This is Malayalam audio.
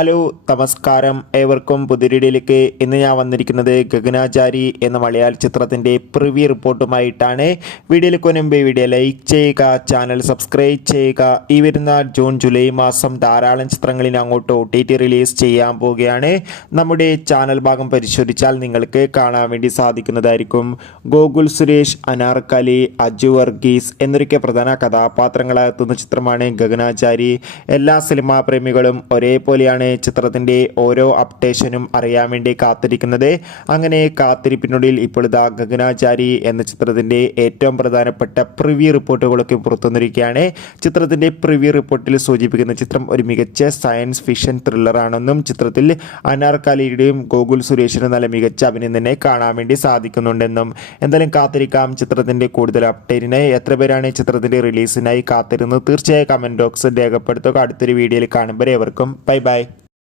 ഹലോ നമസ്കാരം, ഏവർക്കും പുതിരിടിയിലേക്ക്. ഇന്ന് ഞാൻ വന്നിരിക്കുന്നത് ഗഗനാചാരി എന്ന മലയാള ചിത്രത്തിൻ്റെ പ്രിവ്യൂ റിപ്പോർട്ടുമായിട്ടാണ്. വീഡിയോയിലേക്ക് മുൻപ് വീഡിയോ ലൈക്ക് ചെയ്യുക, ചാനൽ സബ്സ്ക്രൈബ് ചെയ്യുക. ഈ വരുന്ന ജൂൺ ജൂലൈ മാസം ധാരാളം ചിത്രങ്ങളിൽ അങ്ങോട്ട് OTT റിലീസ് ചെയ്യാൻ പോവുകയാണ്. നമ്മുടെ ചാനൽ ഭാഗം പരിശോധിച്ചാൽ നിങ്ങൾക്ക് കാണാൻ വേണ്ടി സാധിക്കുന്നതായിരിക്കും. ഗോകുൽ സുരേഷ്, അനാർക്കലി, അജു വർഗീസ് എന്നൊക്കെ പ്രധാന കഥാപാത്രങ്ങളെത്തുന്ന ചിത്രമാണ് ഗഗനാചാരി. എല്ലാ സിനിമാ പ്രേമികളും ഒരേപോലെയാണ് ചിത്രത്തിൻ്റെ ഓരോ അപ്ഡേഷനും അറിയാൻ വേണ്ടി കാത്തിരിക്കുന്നത്. അങ്ങനെ കാത്തിരിപ്പിനുള്ളിൽ ഇപ്പോൾ ഇതാ ഗഗനാചാരി എന്ന ചിത്രത്തിൻ്റെ ഏറ്റവും പ്രധാനപ്പെട്ട പ്രിവ്യൂ റിപ്പോർട്ടുകളൊക്കെ പുറത്തുവന്നിരിക്കുകയാണ്. ചിത്രത്തിൻ്റെ പ്രിവ്യൂ റിപ്പോർട്ടിൽ സൂചിപ്പിക്കുന്ന ചിത്രം ഒരു മികച്ച സയൻസ് ഫിക്ഷൻ ത്രില്ലറാണെന്നും ചിത്രത്തിൽ അനാർക്കലിയുടെയും ഗോകുൽ സുരേഷിനും നല്ല മികച്ച അഭിനയം തന്നെ കാണാൻ വേണ്ടി സാധിക്കുന്നുണ്ടെന്നും. എന്തായാലും കാത്തിരിക്കാം ചിത്രത്തിൻ്റെ കൂടുതൽ അപ്ഡേറ്റിനായി. എത്ര പേരാണ് ചിത്രത്തിൻ്റെ റിലീസിനായി കാത്തിരുന്നത്? തീർച്ചയായും കമൻറ്റ് ബോക്സിൽ രേഖപ്പെടുത്തുക. അടുത്തൊരു വീഡിയോയിൽ കാണുമ്പോൾ ഏവർക്കും ബൈ ബൈ.